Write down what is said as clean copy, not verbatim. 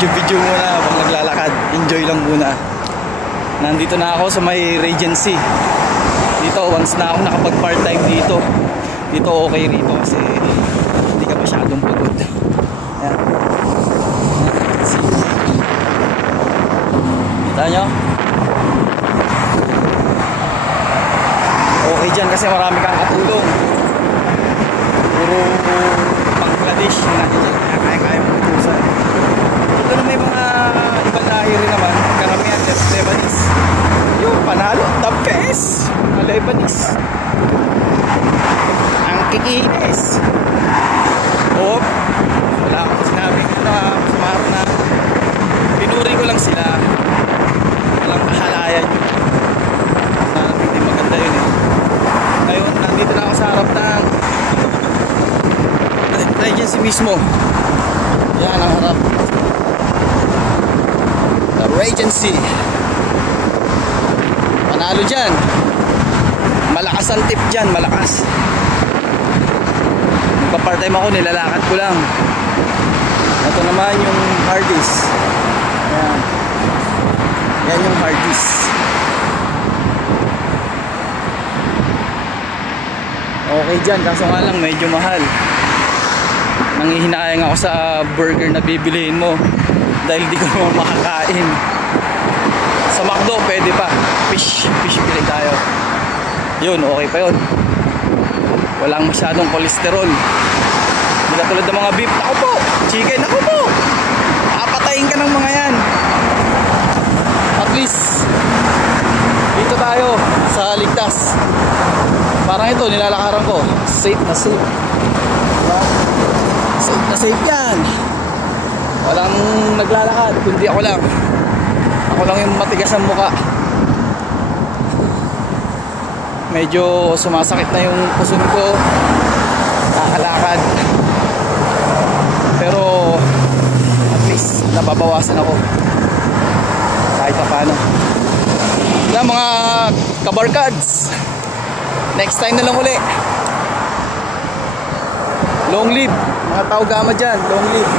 Video muna habang naglalakad. Enjoy lang muna. Nandito na ako sa may Regency. Dito once na ako nakapag part time dito. Dito okay rito kasi hindi ka masyadong pagod. Ayan. Kita nyo? Okay dyan kasi marami kang katulong. Puro Bangladesh yung natin dyan. Kaya-kaya mo itusan. Ito na may mga ibang lahi rin naman. Karamihan Lebanese. Yung panalo, top case. Lebanese. Ang kikinis. Oh, wala akong sinabi na sumarap na pinuri ko lang sila. Walang kahalayan yun. Hindi maganda yun eh. Ngayon, nandito na ako sa harap ng Regency mismo. Yan ang harap. The Regency. Panalo dyan. Malakas ang tip dyan, malakas. Nagpa-part-time ako, nilalakad ko lang. Ito naman yung Hardee's. Yan. Yan yung Hardee's. Okay dyan, kaso nga lang medyo mahal. Nanghihinayang ako sa burger na bibilihin mo dahil di ko naman makakain. Sa McDo pwede pa. Fish bili tayo. Yun, okay pa yun. Walang masyadong kolesterol. Hindi ka tulad ng mga beef. Ako po, chicken, ako po. Papatayin ka ng mga yan. At least dito tayo sa ligtas. Parang ito, nilalakaran ko. Safe na safe. Diba? Safe na safe yan. Walang naglalakad, kundi ako lang. Ako lang yung matigas ang muka. Medyo sumasakit na yung puson ko. Kakalakad. Pero at least nababawasan ako. Kahit pa paano. Na mga kabarkads, next time na lang uli. Long live mga tao gama dyan. Long live.